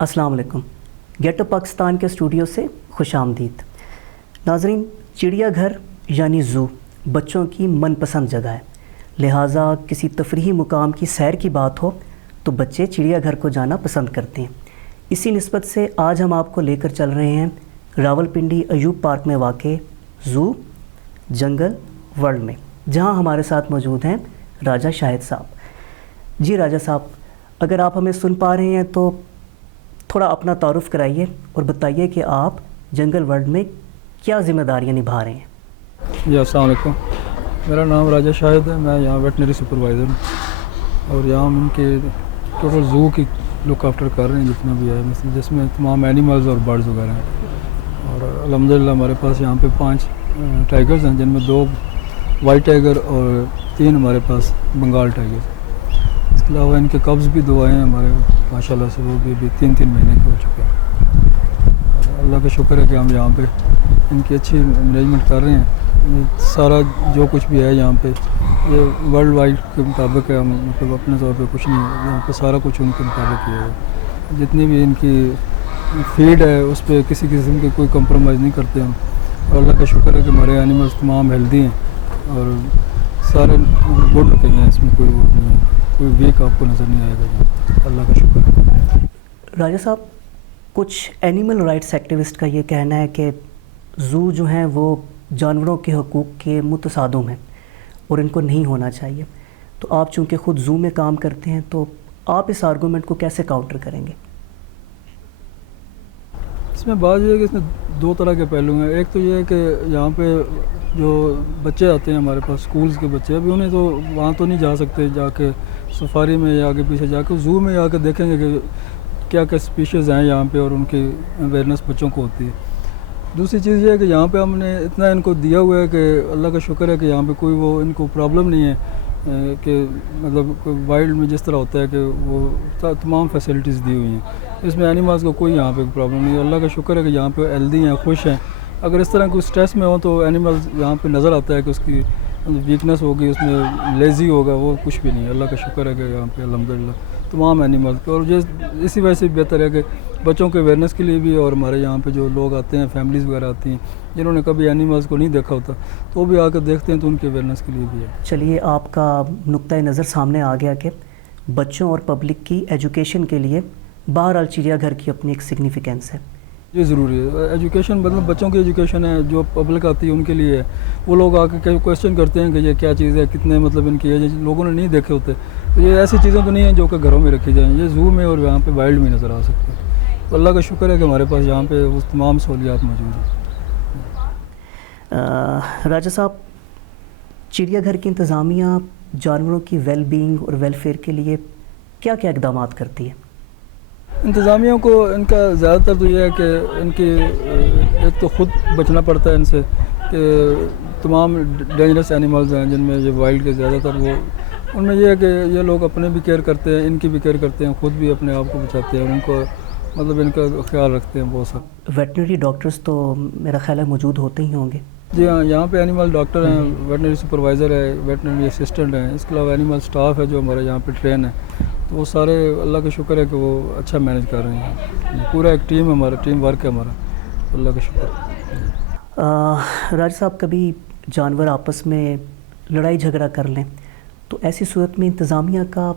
السلام علیکم. Get up Pakistan کے اسٹوڈیو سے خوش آمدید. ناظرین، چڑیا گھر یعنی زو بچوں کی من پسند جگہ ہے، لہٰذا کسی تفریحی مقام کی سیر کی بات ہو تو بچے چڑیا گھر کو جانا پسند کرتے ہیں. اسی نسبت سے آج ہم آپ کو لے کر چل رہے ہیں راولپنڈی ایوب پارک میں واقع زو جنگل ورلڈ میں، جہاں ہمارے ساتھ موجود ہیں راجہ شاہد صاحب. جی راجہ صاحب، اگر آپ ہمیں سن پا رہے ہیں تو تھوڑا اپنا تعارف کرائیے اور بتائیے کہ آپ جنگل ورلڈ میں کیا ذمہ داریاں نبھا رہے ہیں. جی السلام علیکم، میرا نام راجہ شاہد ہے. میں یہاں ویٹنری سپروائزر ہوں اور یہاں ہم ان کے ٹوٹل زو کی لک آفٹر کر رہے ہیں جتنا بھی ہے، جس میں تمام اینیملز اور برڈز وغیرہ ہیں. اور الحمدللہ ہمارے پاس یہاں پہ 5 ٹائیگرز ہیں، جن میں 2 وائٹ ٹائیگر اور 3 ہمارے پاس بنگال ٹائیگر. اس کے علاوہ ان کے کبز بھی 2 آئے ہیں ہمارے ماشاءاللہ سے، وہ بھی 3 مہینے کے ہو چکے ہیں. اور اللہ کا شکر ہے کہ ہم یہاں پہ ان کی اچھی مینجمنٹ کر رہے ہیں. یہ سارا جو کچھ بھی ہے یہاں پہ یہ ورلڈ وائڈ کے مطابق ہے، ہم مطلب اپنے طور پہ کچھ نہیں، یہاں پہ سارا کچھ ان کے مطابق کیا ہے. جتنی بھی ان کی فیڈ ہے اس پہ کسی قسم کی کوئی کمپرومائز نہیں کرتے ہم. اور اللہ کا شکر ہے کہ ہمارے اینیملز تمام ہیلدی ہیں اور سارے گڈ لوکنگ ہیں، اس میں کوئی وہ نہیں ہے، کوئی ویک آپ کو نظر نہیں آئے گا. اللہ کا شکر ہے. راجہ صاحب، کچھ اینیمل رائٹس ایکٹیوسٹ کا یہ کہنا ہے کہ زو جو ہیں وہ جانوروں کے حقوق کے متصادم ہیں اور ان کو نہیں ہونا چاہیے. تو آپ چونکہ خود زو میں کام کرتے ہیں تو آپ اس آرگومنٹ کو کیسے کاؤنٹر کریں گے؟ اس میں بات یہ ہے کہ اس میں 2 طرح کے پہلو ہیں. ایک تو یہ ہے کہ یہاں پہ جو بچے آتے ہیں ہمارے پاس اسکولز کے بچے، ابھی انہیں تو وہاں تو نہیں جا سکتے، جا کے سفاری میں یا آگے پیچھے جا کے زو میں آ کے دیکھیں گے کہ کیا کیا اسپیشیز ہیں یہاں پہ اور ان کی اویئرنیس بچوں کو ہوتی ہے. دوسری چیز یہ ہے کہ یہاں پہ ہم نے اتنا ان کو دیا ہوا ہے کہ اللہ کا شکر ہے کہ یہاں پہ کوئی وہ ان کو پرابلم نہیں ہے کہ مطلب وائلڈ میں جس طرح ہوتا ہے کہ وہ تمام فیسلٹیز دی ہوئی ہیں. اس میں اینیملز کو کوئی یہاں پہ پرابلم نہیں ہے. اللہ کا شکر ہے کہ یہاں پہ ہیلدی ہیں، خوش ہیں. اگر اس طرح کوئی اسٹریس میں ہو تو اینیملز یہاں پہ نظر آتا ہے کہ اس کی ویکنیس ہوگی، اس میں لیزی ہوگا، وہ کچھ بھی نہیں ہے. اللہ کا شکر ہے کہ یہاں پہ الحمدللہ تمام اینیملز کو، اور اسی وجہ سے بہتر ہے کہ بچوں کے اویئرنیس کے لیے بھی، اور ہمارے یہاں پہ جو لوگ آتے ہیں، فیملیز وغیرہ آتی ہیں جنہوں نے کبھی اینیملز کو نہیں دیکھا ہوتا تو وہ بھی آ کر دیکھتے ہیں، تو ان کے اویئرنیس کے لیے بھی ہے. چلیے، آپ کا نقطۂ نظر سامنے آ گیا کہ بچوں اور پبلک کی ایجوکیشن کے لیے بہرحال چڑیا گھر کی اپنی ایک سگنیفیکینس ہے. یہ ضروری ہے. ایجوکیشن مطلب بچوں کی ایجوکیشن ہے، جو پبلک آتی ہے ان کے لیے ہے. وہ لوگ آ کے کویشچن کرتے ہیں کہ یہ کیا چیز ہے، کتنے مطلب ان کی ایج، لوگوں نے نہیں دیکھے ہوتے. تو یہ ایسی چیزیں تو نہیں ہیں جو کہ گھروں میں رکھی جائیں، یہ زو میں اور یہاں پہ وائلڈ میں نظر آ سکتے ہیں. تو اللہ کا شکر ہے کہ ہمارے پاس یہاں پہ وہ تمام سہولیات موجود ہیں. راجہ صاحب، چڑیا گھر کی انتظامیہ جانوروں کی ویل بینگ اور ویلفیئر کے لیے کیا کیا اقدامات کرتی ہے؟ انتظامیہ کو ان کا زیادہ تر تو یہ ہے کہ ان کی ایک تو خود بچنا پڑتا ہے ان سے، کہ تمام ڈینجرس اینیملز ہیں جن میں یہ وائلڈ کے زیادہ تر، وہ ان میں یہ ہے کہ یہ لوگ اپنے بھی کیئر کرتے ہیں، ان کی بھی کیئر کرتے ہیں، خود بھی اپنے آپ کو بچاتے ہیں اور ان کو مطلب ان کا خیال رکھتے ہیں بہت سارا. ویٹنری ڈاکٹرز تو میرا خیال ہے موجود ہوتے ہی ہوں گے. جی ہاں، یہاں پہ اینیمل ڈاکٹر ہیں، ویٹنری سپروائزر ہے، ویٹنری اسسٹنٹ ہیں. اس کے علاوہ اینیمل سٹاف ہے جو ہمارے یہاں پہ ٹرین ہے. تو وہ سارے اللہ کا شکر ہے کہ وہ اچھا مینیج کر رہے ہیں. پورا ایک ٹیم ہے ہمارا، ٹیم ورک ہے ہمارا. اللہ کا شکر. راج صاحب، کبھی جانور آپس میں لڑائی جھگڑا کر لیں تو ایسی صورت میں انتظامیہ کا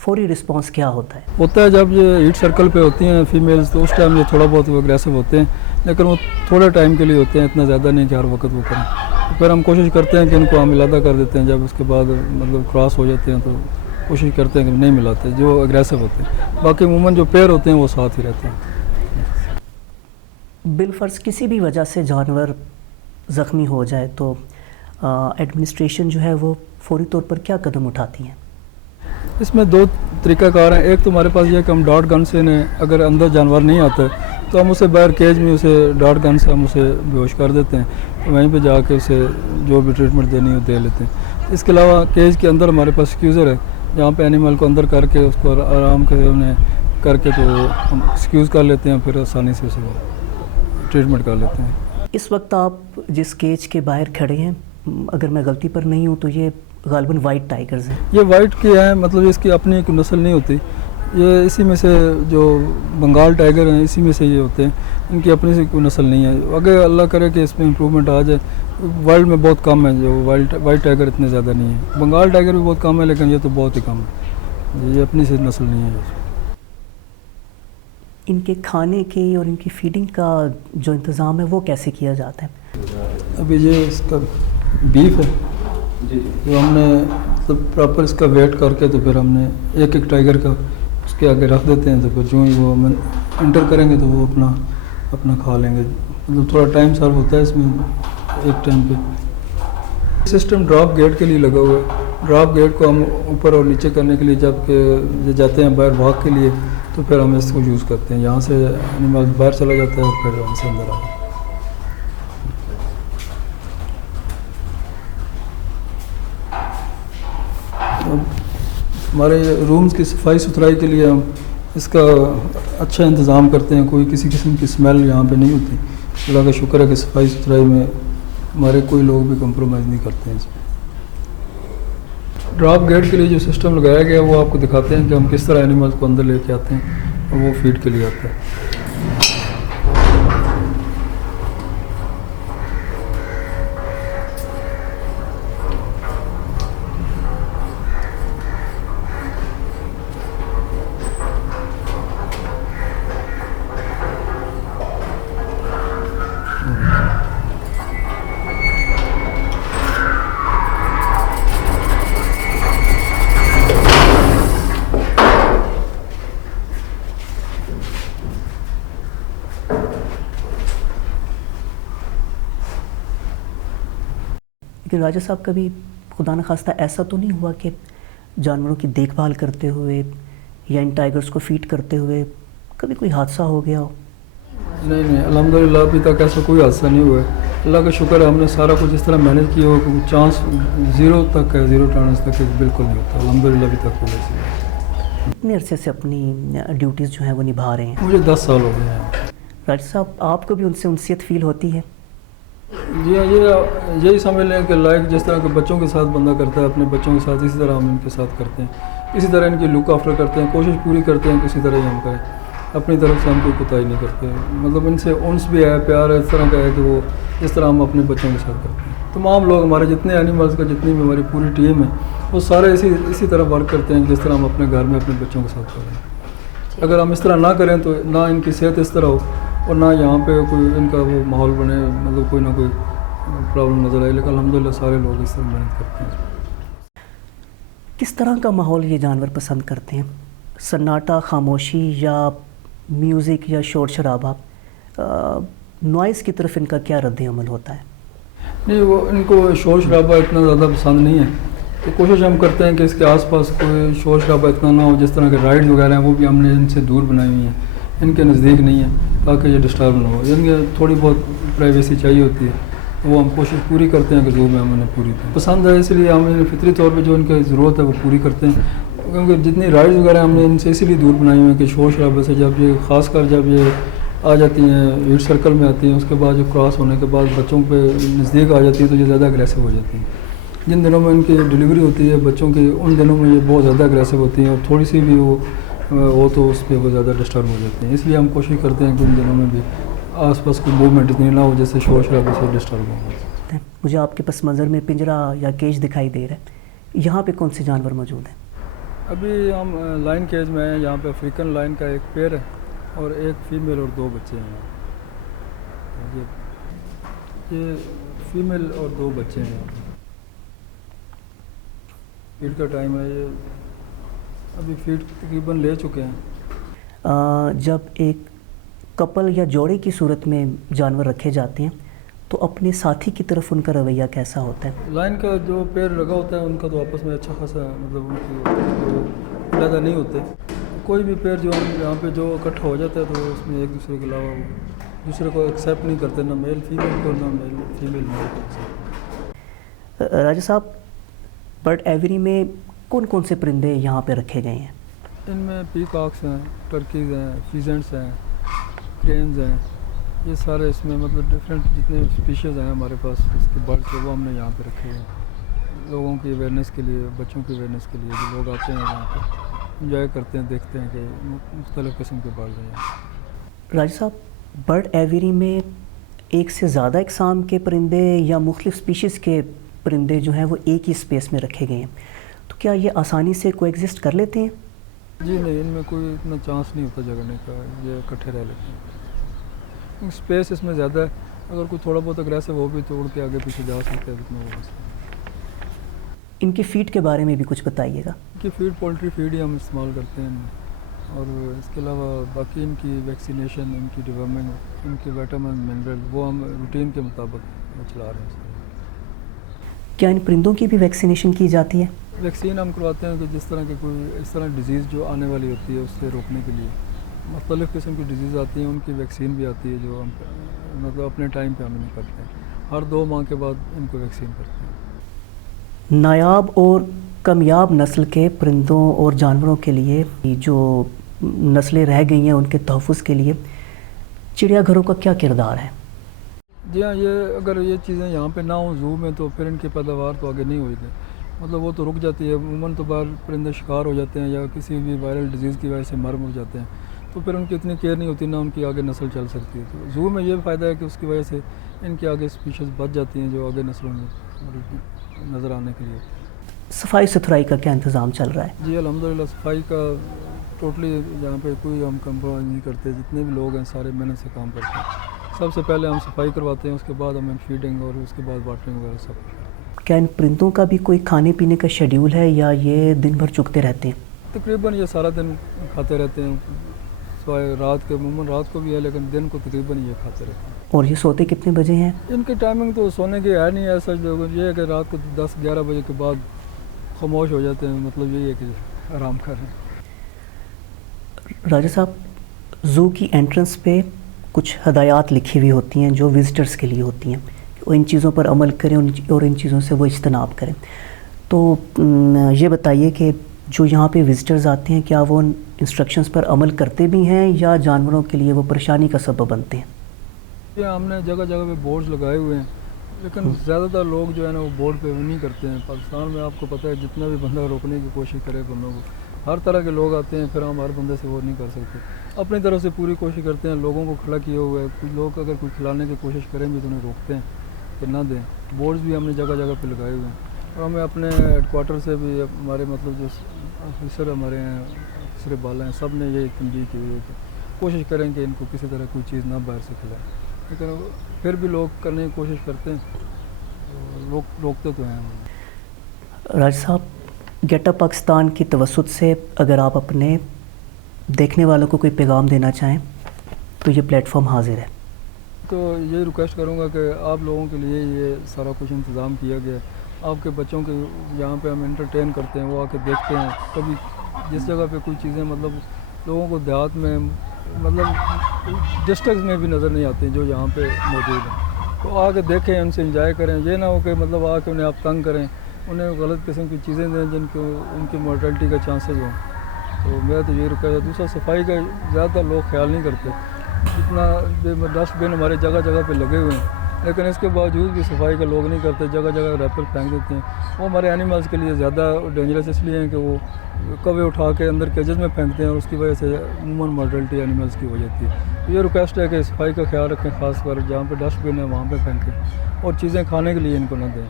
فوری رسپانس کیا ہوتا ہے؟ جب یہ ہیٹ سرکل پہ ہوتی ہیں فیمیلز تو اس ٹائم یہ تھوڑا بہت وہ اگریسو ہوتے ہیں، لیکن وہ تھوڑے ٹائم کے لیے ہوتے ہیں، اتنا زیادہ نہیں کہ ہر وقت وہ کریں. پھر ہم کوشش کرتے ہیں کہ ان کو ہم علیحدہ کر دیتے ہیں. جب اس کے بعد مطلب کراس ہو جاتے ہیں تو کوشش کرتے ہیں کہ نہیں ملاتے جو اگریسو ہوتے ہیں. باقی عموماً جو پیر ہوتے ہیں وہ ساتھ ہی رہتے ہیں. بالفرض کسی بھی وجہ سے جانور زخمی ہو جائے تو ایڈمنسٹریشن جو ہے وہ فوری طور پر کیا قدم اٹھاتی ہیں؟ اس میں 2 طریقہ کار ہیں. ایک تو ہمارے پاس یہ ہے کہ ہم ڈاٹ گن سے اگر اندر جانور نہیں آتا تو ہم اسے باہر کیج میں اسے ڈاٹ گن سے ہم اسے بے ہوش کر دیتے ہیں، وہیں پہ جا کے اسے جو بھی ٹریٹمنٹ دینی ہو دے لیتے ہیں. اس کے علاوہ کیج کے اندر ہمارے پاس سکیوزر ہے، جہاں پہ اینیمل کو اندر کر کے اس کو آرام سے انہیں کر کے تو ہم سکیوز کر لیتے ہیں، پھر آسانی سے اسے ٹریٹمنٹ کر لیتے ہیں. اس وقت آپ جس کیج کے باہر کھڑے ہیں، اگر میں غلطی پر نہیں ہوں تو یہ غالباً وائٹ ٹائیگرز ہیں. یہ وائٹ کی ہیں، مطلب اس کی اپنی کوئی نسل نہیں ہوتی. یہ اسی میں سے جو بنگال ٹائیگر ہیں اسی میں سے یہ ہوتے ہیں, ان کی اپنی سے کوئی نسل نہیں ہے. اگر اللہ کرے کہ اس میں امپرومنٹ آ جائے, ورلڈ میں بہت کم ہے جو وائٹ ٹائیگر اتنے زیادہ نہیں ہیں. بنگال ٹائیگر بھی بہت کم ہے لیکن یہ تو بہت ہی کم ہے, یہ اپنی سے نسل نہیں ہے. ان کے کھانے کے اور ان کی فیڈنگ کا جو انتظام ہے وہ کیسے کیا جاتا ہے؟ ابھی یہ اس کا بیف ہے جو ہم نے سب پراپر اس کا ویٹ کر کے تو پھر ہم نے ایک ایک ٹائیگر کا اس کے آگے رکھ دیتے ہیں, تو پھر جو ہی وہ انٹر کریں گے تو وہ اپنا کھا لیں گے. مطلب تھوڑا ٹائم سرو ہوتا ہے اس میں ایک ٹائم پہ. سسٹم ڈراپ گیٹ کے لیے لگا ہوا ہے. ڈراپ گیٹ کو ہم اوپر اور نیچے کرنے کے لیے جب کہ جاتے ہیں باہر واک کے لیے تو پھر ہم اس کو یوز کرتے ہیں. یہاں سے انیمل باہر چلا جاتا ہے اور پھر ہم سے اندر آ جاتا ہے. ہمارے رومز کی صفائی ستھرائی کے لیے ہم اس کا اچھا انتظام کرتے ہیں. کوئی کسی قسم کی اسمیل یہاں پہ نہیں ہوتی. اللہ کا شکر ہے کہ صفائی ستھرائی میں ہمارے کوئی لوگ بھی کمپرومائز نہیں کرتے ہیں. اس میں ڈراپ گیٹ کے لیے جو سسٹم لگایا گیا ہے وہ آپ کو دکھاتے ہیں کہ ہم کس طرح اینیملز کو اندر لے کے آتے ہیں اور وہ فیڈ کے لیے آتا ہے. لیکن راجہ صاحب کبھی خدا نخواستہ ایسا تو نہیں ہوا کہ جانوروں کی دیکھ بھال کرتے ہوئے یا ان ٹائیگرز کو فیڈ کرتے ہوئے کبھی کوئی حادثہ ہو گیا ہو؟ نہیں الحمدللہ ابھی تک ایسا کوئی حادثہ نہیں ہوا ہے. اللہ کا شکر ہے ہم نے سارا کچھ اس طرح مینیج کیا ہو کہ چانس زیرو تک ہے, زیرو ٹالرنس تک بالکل نہیں ہوتا. الحمدللہ ابھی تک کوئی ایسی ہے. کتنے عرصے سے اپنی ڈیوٹیز جو ہیں وہ نبھا رہے ہیں؟ مجھے 10 سال ہو گئے ہیں. راجہ صاحب آپ کو بھی ان سے انسیت فیل ہوتی ہے؟ جی ہاں, یہی سمجھ لیں کہ لائک جس طرح کے بچوں کے ساتھ بندہ کرتا ہے اپنے بچوں کے ساتھ, اسی طرح ہم ان کے ساتھ کرتے ہیں. اسی طرح ان کی لک آفٹر کرتے ہیں, کوشش پوری کرتے ہیں کہ اسی طرح ہی ہم کریں. اپنی طرف سے ہم کوئی کوتاہی نہیں کرتے. مطلب ان سے انس بھی ہے, پیار ہے, اس طرح کا ہے کہ وہ اس طرح ہم اپنے بچوں کے ساتھ کرتے ہیں. تمام لوگ ہمارے جتنے اینیملز کا جتنی بھی ہماری پوری ٹیم ہے وہ سارے اسی طرح ورک کرتے ہیں جس طرح ہم اپنے گھر میں اپنے بچوں کے ساتھ کر رہے ہیں. اگر ہم اس طرح نہ کریں تو نہ ان کی صحت اس طرح ہو اور نہ یہاں پہ کوئی ان کا وہ ماحول بنے, مطلب کوئی نہ کوئی پرابلم نظر آئی. لیکن الحمدللہ سارے لوگ اس طرح محنت کرتے ہیں. کس طرح کا ماحول یہ جانور پسند کرتے ہیں؟ سناٹا, خاموشی, یا میوزک یا شور شرابہ؟ نوائز کی طرف ان کا کیا رد عمل ہوتا ہے؟ نہیں, وہ ان کو شور شرابہ اتنا زیادہ پسند نہیں ہے. تو کوشش ہم کرتے ہیں کہ اس کے آس پاس کوئی شور شرابہ اتنا نہ ہو. جس طرح کے رائڈ وغیرہ ہیں وہ بھی ہم نے ان سے دور بنائی ہوئی ہیں, ان کے نزدیک نہیں ہے تاکہ یہ ڈسٹرب نہ ہو. ان کے تھوڑی بہت پرائیویسی چاہیے ہوتی ہے, وہ ہم کوشش پوری کرتے ہیں کہ زو میں ہم انہیں پوری پسند ہے. اس لیے ہم انہیں فطری طور پہ جو ان کی ضرورت ہے وہ پوری کرتے ہیں. کیونکہ جتنی رائڈز وغیرہ ہم نے ان سے اسی لیے دور بنائی ہوئی ہیں کہ شور شرابے سے جب یہ خاص کر جب یہ آ جاتی ہیں ہیٹ سرکل میں آتی ہیں, اس کے بعد جو کراس ہونے کے بعد بچوں پہ نزدیک آ جاتی ہے تو یہ زیادہ اگریسو ہو جاتی ہیں. جن دنوں میں ان کی ڈلیوری ہوتی ہے بچوں کی, ان دنوں میں یہ بہت زیادہ اگریسو ہوتی ہیں اور تھوڑی سی بھی وہ ہو تو اس پہ وہ زیادہ ڈسٹرب ہو جاتے ہیں. اس لیے ہم کوشش کرتے ہیں کہ ان دنوں میں بھی آس پاس کوئی موومنٹ اتنی نہ ہو جس سے شور شرابے سے ڈسٹرب ہو. مجھے آپ کے پس منظر میں پنجرا یا کیج دکھائی دے رہا ہے, یہاں پہ کون سے جانور موجود ہیں؟ ابھی ہم لائن کیج میں ہیں. یہاں پہ افریقن لائن کا ایک پیر ہے اور ایک فیمیل اور 2 بچے ہیں. یہ فیمیل اور 2 بچے ہیں. فیڈ کا ٹائم ہے, یہ ابھی فیڈ تقریباً لے چکے ہیں. جب ایک کپل یا جوڑے کی صورت میں جانور رکھے جاتے ہیں تو اپنے ساتھی کی طرف ان کا رویہ کیسا ہوتا ہے؟ لائن کا جو پیر لگا ہوتا ہے ان کا تو آپس میں اچھا خاصا, مطلب ان کی زیادہ نہیں ہوتے. کوئی بھی پیر جو یہاں پہ جو اکٹھا ہو جاتا ہے تو اس میں ایک دوسرے کے علاوہ دوسرے کو ایکسیپٹ نہیں کرتے, نہ میل فیمیل کو نہ میل فیمیل میل کو. راجہ صاحب, برڈ ایوری میں کون کون سے پرندے یہاں پہ رکھے گئے ہیں؟ ان میں پیکاکس ہیں, ٹرکیز ہیں, فیزنٹس ہیں, کرینز ہیں. یہ سارے اس میں مطلب ڈفرینٹ جتنے اسپیشیز ہیں ہمارے پاس اس کے برڈ کے وہ ہم نے یہاں پہ رکھے ہیں لوگوں کی اویئرنیس کے لیے, بچوں کی اویئرنیس کے لیے جو لوگ آتے ہیں یہاں پہ. انجوائے کرتے ہیں, دیکھتے ہیں کہ مختلف قسم کے برڈ ہیں. راجہ صاحب, برڈ ایویری میں ایک سے زیادہ اقسام کے پرندے یا مختلف سپیشیز کے پرندے جو ہیں وہ ایک ہی اسپیس میں رکھے گئے ہیں, تو کیا یہ آسانی سے کو ایگزسٹ کر لیتے ہیں؟ جی نہیں, ان میں کوئی اتنا چانس نہیں ہوتا جگڑنے کا, یہ اکٹھے رہ لیتے ہیں. اسپیس اس میں زیادہ ہے, اگر کوئی تھوڑا بہت اگریسو ہو بھی تو اڑ کے آگے پیچھے جا سکتے ہیں, اتنا وہ مسئلہ. ان کی فیڈ کے بارے میں بھی کچھ بتائیے گا. ان کی فیڈ پولٹری فیڈ ہی ہم استعمال کرتے ہیں, اور اس کے علاوہ باقی ان کی ویکسینیشن, ان کی ڈیولپمنٹ, ان کے ویٹامن منرل وہ ہم روٹین کے مطابق چلا رہے ہیں. کیا ان پرندوں کی بھی ویکسینیشن کی جاتی ہے؟ ویکسین ہم کرواتے ہیں کہ جس طرح کی کوئی اس طرح ڈیزیز جو آنے والی ہوتی ہے اس سے روکنے کے لیے مختلف قسم کی ڈیزیز آتی ہیں, ان کی ویکسین بھی آتی ہے جو ہم مطلب اپنے ٹائم پہ ہم نہیں کرتے ہیں, ہر 2 ماہ کے بعد ان کو ویکسین کرتے ہیں. نایاب اور کمیاب نسل کے پرندوں اور جانوروں کے لیے جو نسلیں رہ گئی ہیں ان کے تحفظ کے لیے چڑیا گھروں کا کیا کردار ہے؟ جی ہاں, یہ اگر یہ چیزیں یہاں پہ نہ ہوں زو میں تو پھر ان کی پیداوار تو آگے نہیں ہوئے گی, مطلب وہ تو رک جاتی ہے. عموماً تو باہر پرندے شکار ہو جاتے ہیں یا کسی بھی وائرل ڈیزیز کی وجہ سے مر جاتے ہیں, تو پھر ان کی اتنی کیئر نہیں ہوتی, نہ ان کی آگے نسل چل سکتی ہے. تو زو میں یہ فائدہ ہے کہ اس کی وجہ سے ان کی آگے اسپیشیز بچ جاتی ہیں جو آگے نسلوں میں نظر آنے کے لیے. صفائی ستھرائی کا کیا انتظام چل رہا ہے؟ جی الحمدللہ صفائی کا ٹوٹلی یہاں پہ کوئی ہم کمپرومائز نہیں کرتے, جتنے بھی لوگ ہیں سارے محنت سے کام کرتے ہیں. سب سے پہلے ہم صفائی کرواتے ہیں, اس کے بعد ہم فیڈنگ اور اس کے بعد واٹرنگ وغیرہ سب کرتے ہیں. کیا ان پرندوں کا بھی کوئی کھانے پینے کا شیڈیول ہے یا یہ دن بھر چگتے رہتے ہیں؟ تقریباً یہ سارا دن کھاتے رہتے ہیں, سوائے رات کے, عموماً رات کو بھی ہے لیکن دن کو تقریباً یہ کھاتے رہتے ہیں. اور یہ سوتے کتنے بجے ہیں؟ ان کی ٹائمنگ تو سونے کی ہے نہیں, ایسا یہ ہے کہ رات کو 10-11 بجے کے بعد خاموش ہو جاتے ہیں, مطلب یہی ہے کہ آرام کر رہے ہیں. راجہ صاحب, زو کی انٹرنس پہ کچھ ہدایات لکھی ہوئی ہوتی ہیں جو وزٹرز کے لیے ہوتی ہیں, وہ ان چیزوں پر عمل کریں اور ان چیزوں سے وہ اجتناب کریں. تو یہ بتائیے کہ جو یہاں پہ وزٹرز آتے ہیں کیا وہ ان انسٹرکشنز پر عمل کرتے بھی ہیں یا جانوروں کے لیے وہ پریشانی کا سبب بنتے ہیں؟ ہم نے جگہ جگہ پہ بورڈز لگائے ہوئے ہیں, لیکن زیادہ تر لوگ جو ہے نا وہ بورڈ پہ نہیں کرتے ہیں. پاکستان میں آپ کو پتہ ہے جتنا بھی بندہ روکنے کی کوشش کرے بندوں کو, ہر طرح کے لوگ آتے ہیں, پھر ہم ہر بندے سے وہ نہیں کر سکتے. اپنی طرف سے پوری کوشش کرتے ہیں, لوگوں کو کھڑا کیے ہوئے ہے. کچھ لوگ اگر کوئی کھلانے کی کوشش کریں بھی تو انہیں روکتے ہیں کہ نہ دیں. بورڈز بھی ہم نے جگہ جگہ پہ لگائے ہوئے ہیں, اور ہمیں اپنے ہیڈ کوارٹر سے بھی ہمارے مطلب جو آفیسر ہمارے ہیں, آفیسر بالا ہیں, سب نے یہ تنبیہ کی ہوئی ہے کہ کوشش کریں کہ ان کو کسی طرح کوئی چیز نہ باہر سے کھلائیں. لیکن پھر بھی لوگ کرنے کی کوشش کرتے ہیں, لوگ روکتے تو ہیں. راج صاحب, گیٹ اپ پاکستان کی توسط سے اگر آپ اپنے دیکھنے والوں کو کوئی پیغام دینا چاہیں تو یہ پلیٹ فارم حاضر ہے. تو یہ ریکویسٹ کروں گا کہ آپ لوگوں کے لیے یہ سارا کچھ انتظام کیا گیا ہے. آپ کے بچوں کے یہاں پہ ہم انٹرٹین کرتے ہیں, وہ آ کے دیکھتے ہیں. کبھی جس جگہ پہ کوئی چیزیں مطلب لوگوں کو دیہات میں مطلب ڈسٹرکٹس میں بھی نظر نہیں آتی جو یہاں پہ موجود ہیں, تو آ کے دیکھیں, ان سے انجوائے کریں. یہ نہ ہو کہ مطلب آ کے انہیں آپ تنگ کریں, انہیں غلط قسم کی چیزیں دیں جن کو ان کی مورٹیلٹی کا چانسز ہوں. تو میرا تو یہ رکا ہے. دوسرا, صفائی کا زیادہ تر لوگ خیال نہیں کرتے. جتنا ڈسٹ بن ہمارے جگہ جگہ پہ لگے ہوئے ہیں, لیکن اس کے باوجود بھی صفائی کا لوگ نہیں کرتے. جگہ جگہ ریپر پھینک دیتے ہیں. وہ ہمارے اینیملز کے لیے زیادہ ڈینجرس اس لیے ہیں کہ وہ کوے اٹھا کے اندر کیجز میں پھینکتے ہیں, اور اس کی وجہ سے عموماً مارٹلٹی اینیملز کی ہو جاتی ہے. یہ ریکویسٹ ہے کہ صفائی کا خیال رکھیں, خاص کر جہاں پہ ڈسٹ بن ہے وہاں پہ پھینکیں, اور چیزیں کھانے کے لیے ان کو نہ دیں.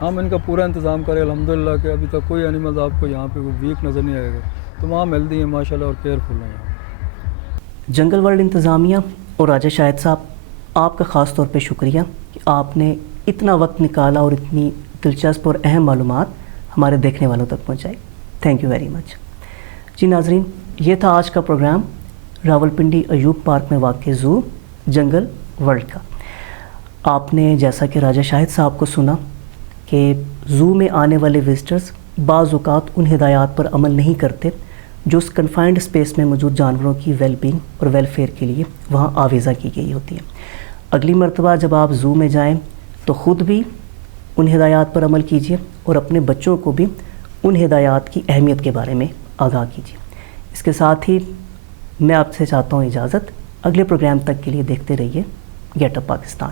ہم ان کا پورا انتظام کریں الحمدللہ کہ ابھی تک کوئی اینیملز آپ کو یہاں پہ ویک نظر نہیں آئے گا. تمام ہیلدی ہیں ماشاءاللہ اور کیئرفل ہیں. جنگل ورلڈ انتظامیہ اور راجہ شاہد صاحب, آپ کا خاص طور پہ شکریہ کہ آپ نے اتنا وقت نکالا اور اتنی دلچسپ اور اہم معلومات ہمارے دیکھنے والوں تک پہنچائی. Thank you very much. جی ناظرین, یہ تھا آج کا پروگرام راولپنڈی ایوب پارک میں واقع زو جنگل ورلڈ کا. آپ نے جیسا کہ راجہ شاہد صاحب کو سنا کہ زو میں آنے والے وزٹرز بعض اوقات ان ہدایات پر عمل نہیں کرتے جو اس کنفائنڈ اسپیس میں موجود جانوروں کی ویل بینگ اور ویلفیئر کے لیے وہاں آویزہ کی گئی ہوتی ہے. اگلی مرتبہ جب آپ زو میں جائیں تو خود بھی ان ہدایات پر عمل کیجیے اور اپنے بچوں کو بھی ان ہدایات کی اہمیت کے بارے میں آگاہ کیجیے. اس کے ساتھ ہی میں آپ سے چاہتا ہوں اجازت. اگلے پروگرام تک کے لیے دیکھتے رہیے گیٹ اپ پاکستان.